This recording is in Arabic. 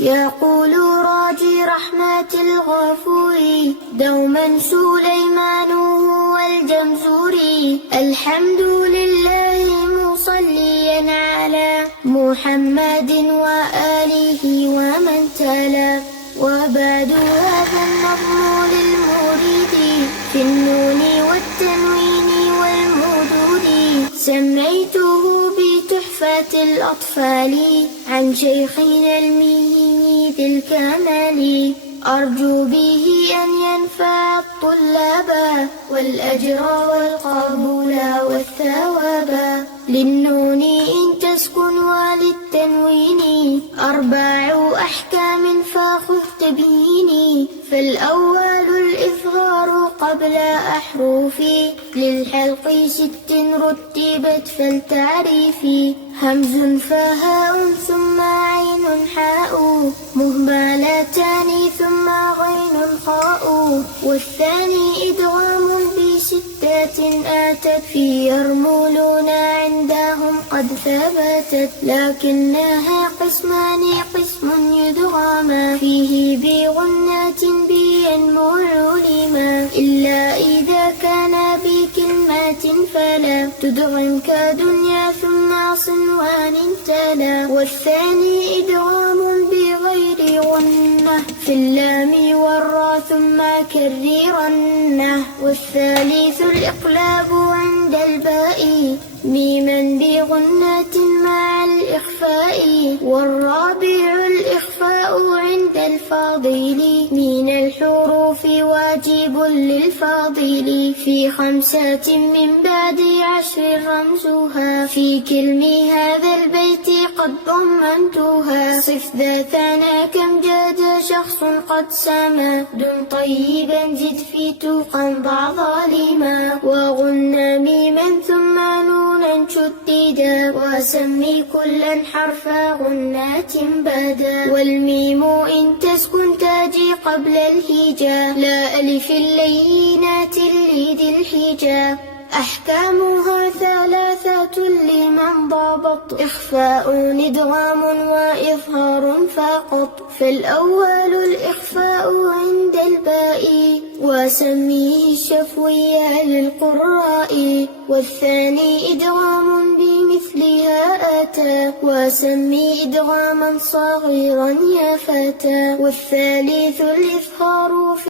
يقول راجي رحمة الغفور دوما سليمان هو الجمزوري. الحمد لله مصليا على محمد وآله ومن تلا. وبعد هذا النظم للمريد في النون والتنوين والمدود، سميته بتحفة الأطفال عن شيخنا المهين ذي الكمال. أرجو به أن ينفع الطلاب والأجر والقبول والثواب. للنون إن تسكن وللتنوين 4 أحكام فخذ تبيني. فالأول الإظهار قبل أحرفي للحلق 6 رتبت فلتعرفي. همز فهاء ثم عين حاء مهملتان ثم غين خاء. والثاني إدغام ب6 آتت في يرملون عندهم قد ثبتت. لكنها قسمان قسم يدغم فيه بغنة بينمو علما، إلا إذا كان بكلمة فلا تدغم كدنيا ثم صنوان تلا. والثاني إدغام بغير غنة في اللام والراء ثم كررنه. والثالث الإقلاب عند الباء ميما بغنة مع الإخفاء. والرابع الإخفاء عند الفاضل من الحروف واجب للفاضل في 5 من بعد 10 رمزها. في كلم هذا البيت قد ضمنتها. صف ذا ثنا كم جاد شخص قد سما دم طيبا زد في توقا ضع ظالما. وغن ميما ثم نونا شددا وسمي كلا حرف غنات بدا. والميم إن تسكن تاجي قبل الهجاء لا ألف اللينات لذي الحجاب. أحكامها 3 لمن ضبط إخفاء إدغام وإظهار فقط. فالأول الإخفاء عند الباء وسميه الشفوي للقراء. والثاني إدغام بمثلها أتى وسمي إدغاما صغيرا يا فتى. والثالث الإظهار